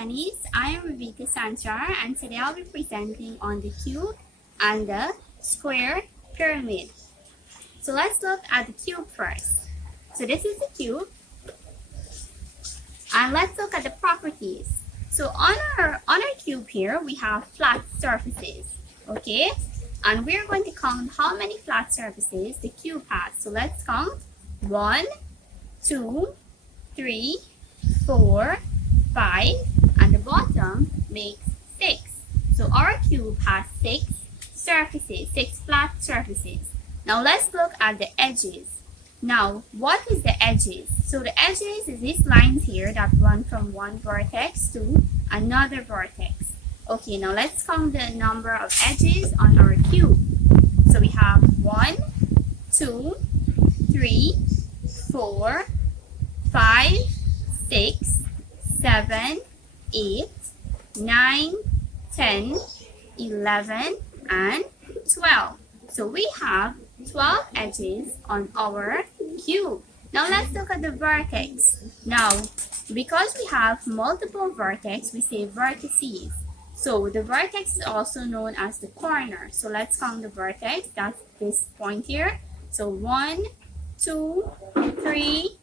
Jenny's. I am Ravika Sanchar, and today I'll be presenting on the cube and the square pyramid. So let's look at the cube first. So this is the cube, and let's look at the properties. So on our cube here, we have flat surfaces, okay? And we're going to count how many flat surfaces the cube has. So let's count 1, 2, 3, 4, 5, and the bottom makes 6. So our cube has 6 surfaces, 6 flat surfaces. Now let's look at the edges. Now, what is the edges? So the edges is these lines here that run from one vertex to another vertex. Okay, now let's count the number of edges on our cube. So we have 1, 2, 3, 4, 5, 6, 7, 8, 9, 10, 11, and 12. So we have 12 edges on our cube. Now let's look at the vertex. Now, because we have multiple vertex, we say vertices. So the vertex is also known as the corner. So let's count the vertex. That's this point here. So 1, 2, 3,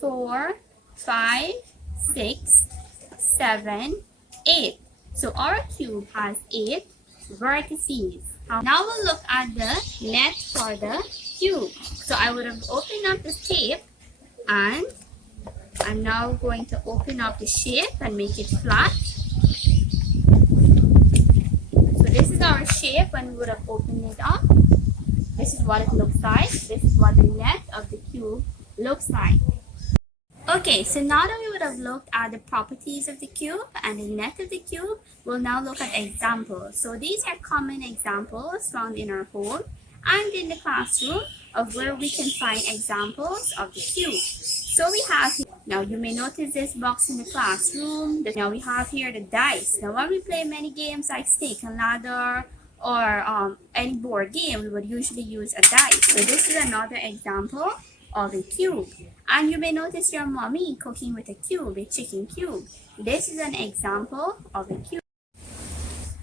4, 5, 6, 7, 8. So our cube has 8 vertices. Now we'll look at the net for the cube. So I would have opened up the shape, and I'm now going to open up the shape and make it flat. So this is our shape when we would have opened it up. This is what it looks like. This is what the net of the cube looks like. Okay, so now that we would have looked at the properties of the cube and the net of the cube, we'll now look at examples. So these are common examples found in our home and in the classroom of where we can find examples of the cube. So we have here, now you may notice this box in the classroom. Now we have here the dice. Now when we play many games like Snake and Ladder or any board game, we would usually use a dice. So this is another example of a cube. And you may notice your mommy cooking with a cube, a chicken cube. This is an example of a cube.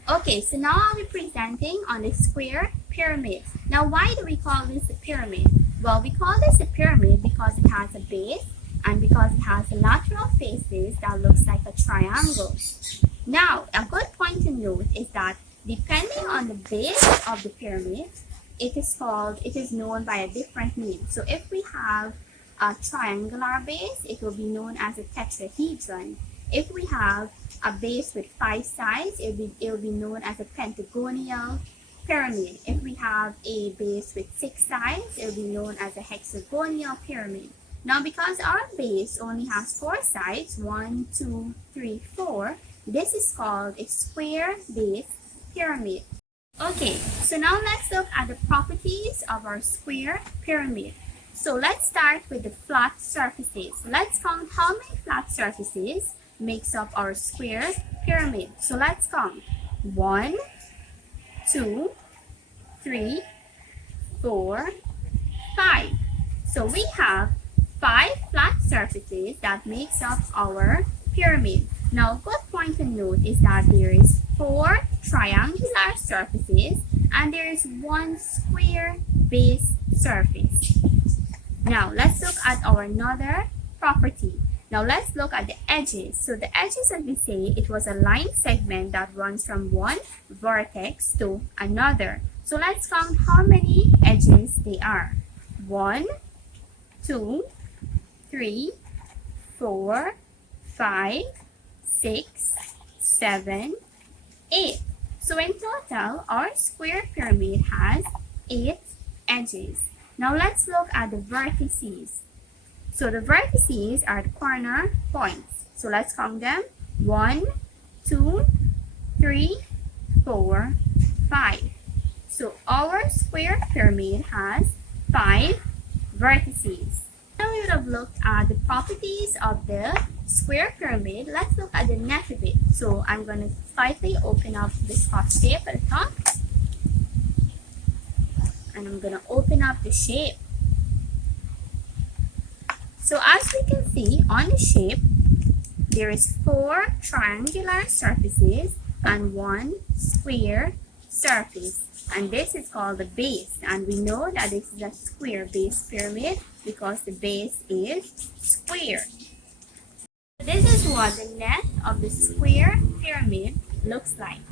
Okay, so now I'll be presenting on the square pyramid. Now why do we call this a pyramid? Well, we call this a pyramid because it has a base and because it has lateral faces that looks like a triangle. Now, a good point to note is that depending on the base of the pyramid, it is known by a different name. So if we have a triangular base, it will be known as a tetrahedron. If we have a base with 5 sides, it will be known as a pentagonal pyramid. If we have a base with 6 sides, it will be known as a hexagonal pyramid. Now, because our base only has 4 sides, 1, 2, 3, 4, this is called a square base pyramid. Okay, so now let's look at the properties of our square pyramid. So let's start with the flat surfaces. Let's count how many flat surfaces makes up our square pyramid. So let's count 1, 2, 3, 4, 5. So we have 5 flat surfaces that makes up our pyramid. Now, a good point to note is that there is 4 triangular surfaces and there is 1 square base surface. Now, let's look at our another property. Now, let's look at the edges. So, the edges, as we say, it was a line segment that runs from one vertex to another. So, let's count how many edges they are. 1, 2, 3, 4, 5, 6, 7, 8. So in total, our square pyramid has 8 edges. Now let's look at the vertices. So the vertices are the corner points. So let's count them. 1, 2, 3, 4, 5. So our square pyramid has 5 vertices. Now we would have looked at the properties of the square pyramid. Let's look at the net of it. So I'm going to slightly open up the Scotch tape at the top. And I'm going to open up the shape. So as we can see on the shape, there is 4 triangular surfaces and 1 square surface, and this is called the base, and we know that this is a square base pyramid because the base is square. This is what the net of the square pyramid looks like.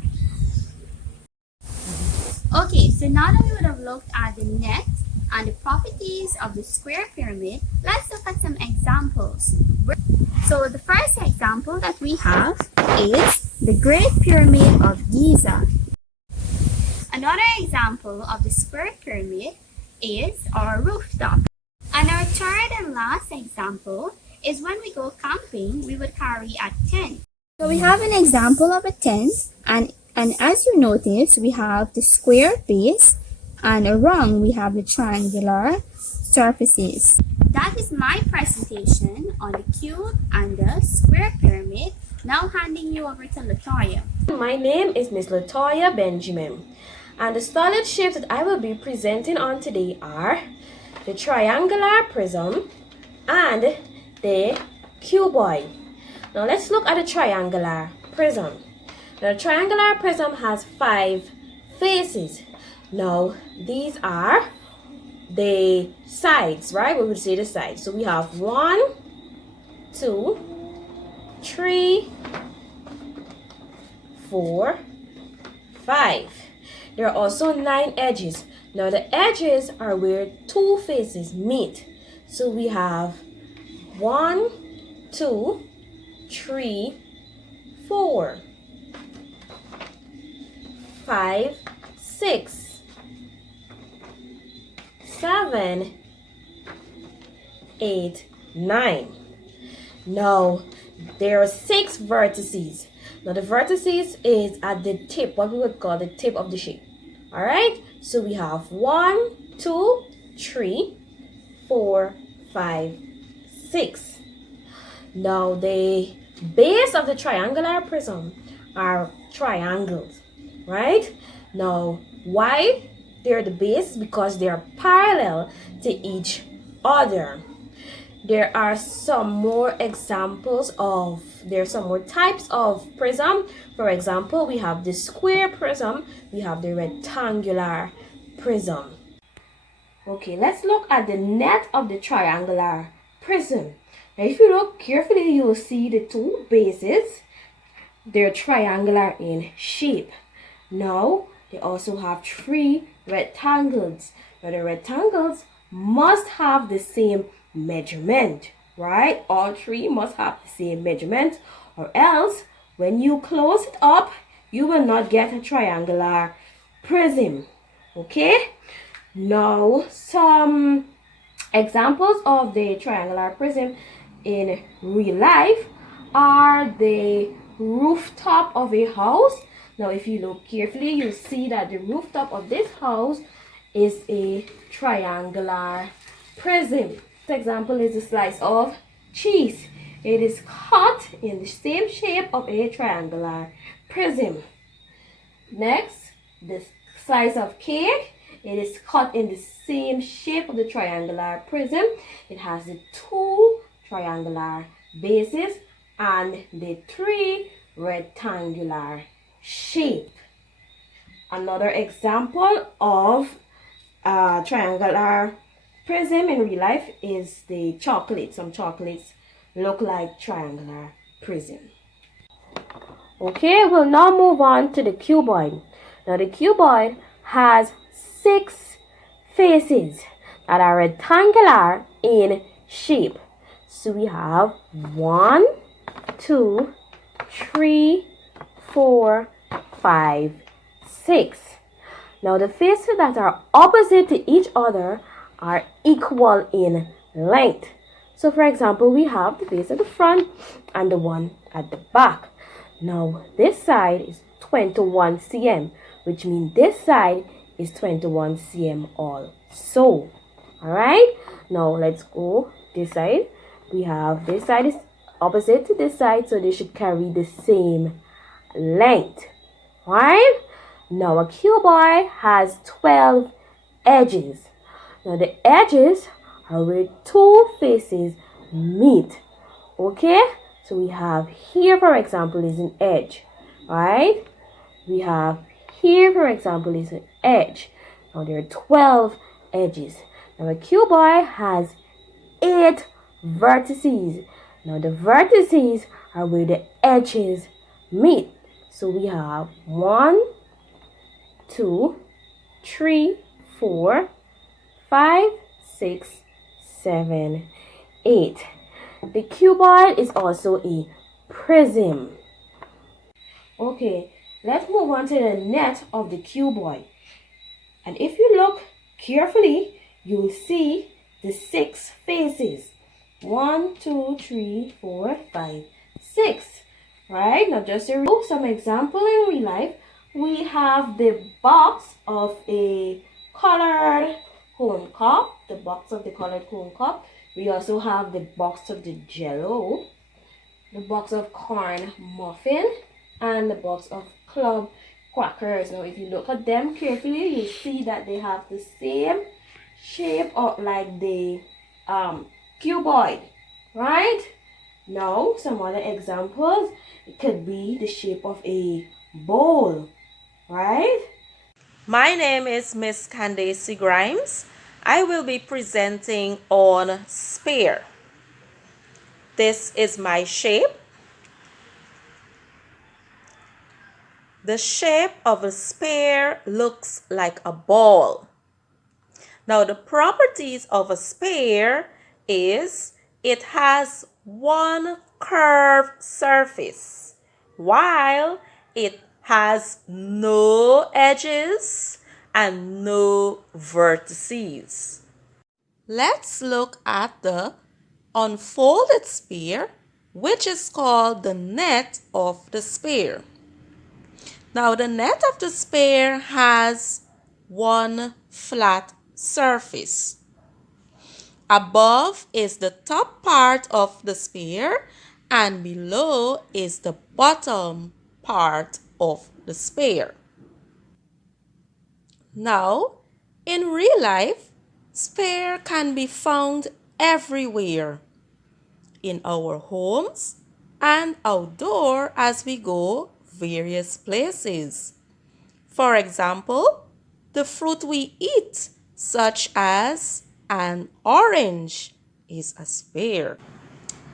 Okay, so now that we would have looked at the net and the properties of the square pyramid, let's look at some examples. So the first example that we have is the Great Pyramid of Giza. Another example of the square pyramid is our rooftop. And our third and last example is when we go camping, we would carry a tent. So we have an example of a tent, and as you notice, we have the square base, and around we have the triangular surfaces. That is my presentation on the cube and the square pyramid. Now handing you over to Latoya. My name is Miss Latoya Benjamin, and the solid shapes that I will be presenting on today are the triangular prism and the cuboid. Now let's look at the triangular prism. Now the triangular prism has 5 faces. Now these are the sides, right? We would say the sides. So we have 1, 2, 3, 4, 5. There are also 9 edges. Now the edges are where 2 faces meet. So we have 1, 2, 3, 4, 5, 6, 7, 8, 9. Now there are 6 vertices. Now the vertices is at the tip, what we would call the tip of the shape. Alright, so we have 1, 2, 3, 4, 5, 6. Now the base of the triangular prism are triangles, right? Now why they're the base? Because they are parallel to each other. There are some more examples of, there are some more types of prism. For example, we have the square prism, we have the rectangular prism. Okay, let's look at the net of the triangular prism. Now, if you look carefully, you will see the 2 bases. They're triangular in shape. Now, they also have 3 rectangles. Now, the rectangles must have the same measurement, right? All 3 must have the same measurement, or else when you close it up, you will not get a triangular prism. Okay? Now, some examples of the triangular prism in real life are the rooftop of a house. Now, if you look carefully, you see that the rooftop of this house is a triangular prism. This example is a slice of cheese. It is cut in the same shape of a triangular prism. Next, the slice of cake. It is cut in the same shape of the triangular prism. It has the 2 triangular bases and the 3 rectangular shape. Another example of triangular prism in real life is the chocolate. Some chocolates look like triangular prism. Okay, we'll now move on to the cuboid. Now the cuboid has 6 faces that are rectangular in shape. So we have 1, 2, 3, 4, 5, 6. Now the faces that are opposite to each other are equal in length. So for example, we have the face at the front and the one at the back. Now this side is 21 cm, which means this side is 21 cm also. Alright, now let's go this side. We have this side is opposite to this side, so they should carry the same length. Right? Now a cuboid has 12 edges. Now the edges are where 2 faces meet. Okay? So we have here, for example, is an edge, right? We have here, for example, is an edge. Now there are 12 edges. Now a cuboid has 8 vertices. Now the vertices are where the edges meet. So we have 1, 2, 3, 4, 5, 6, 7, 8. The cuboid is also a prism. Okay, let's move on to the net of the cuboid. And if you look carefully, you'll see the 6 faces. 1, 2, 3, 4, 5, 6. Right? Now just to do some example in real life, we have the box of a colored corn cup, the box of the colored corn cup. We also have the box of the jello, the box of corn muffin, and the box of club crackers. Now if you look at them carefully, you see that they have the same shape of like the cuboid, right? Now some other examples, it could be the shape of a bowl, right? My name is Miss Candace Grimes. I will be presenting on sphere. This is my shape. The shape of a sphere looks like a ball. Now the properties of a sphere is it has one curved surface, while it has no edges and no vertices. Let's look at the unfolded sphere, which is called the net of the sphere. Now the net of the sphere has one flat surface. Above is the top part of the sphere and below is the bottom part of the sphere. Now, in real life, sphere can be found everywhere, in our homes and outdoor as we go various places. For example, the fruit we eat, such as an orange, is a sphere.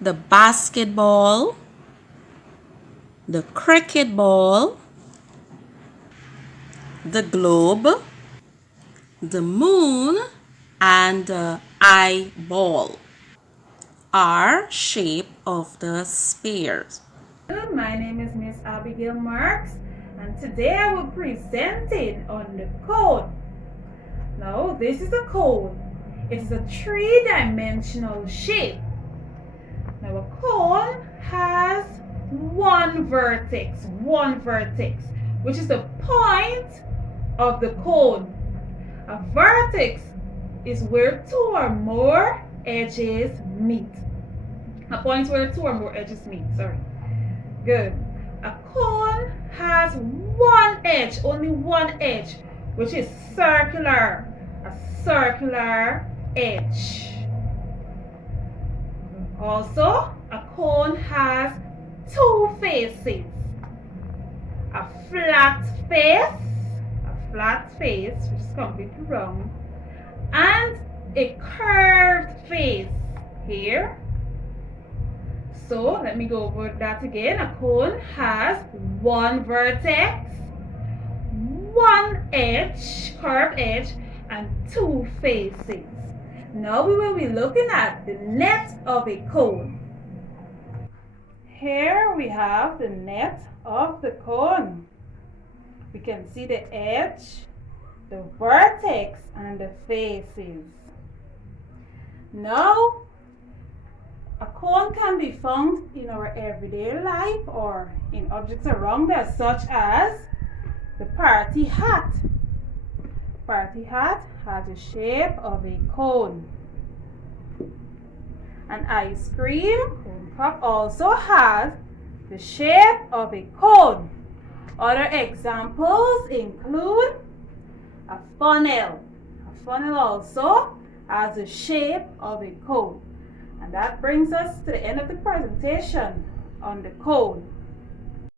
The basketball, the cricket ball, the globe, the moon, and the eyeball are shape of the spheres. My name is Miss Abigail Marks, and today I will present it on the cone. Now, this is a cone. It is a three-dimensional shape. Now, a cone has one vertex, which is the point of the cone. A vertex is where two or more edges meet. A point where two or more edges meet, sorry. Good. A cone has one edge, only one edge, which is circular. A circular edge. Also, a cone has two faces. A flat face, which is completely round, and a curved face here. So let me go over that again. A cone has one vertex, one edge, curved edge, and two faces. Now we will be looking at the net of a cone. Here we have the net of the cone. We can see the edge, the vertex, and the faces. Now, a cone can be found in our everyday life or in objects around us, such as the party hat. Party hat has the shape of a cone. An ice cream cone cup also has the shape of a cone. Other examples include a funnel. A funnel also has the shape of a cone. And that brings us to the end of the presentation. on the cone.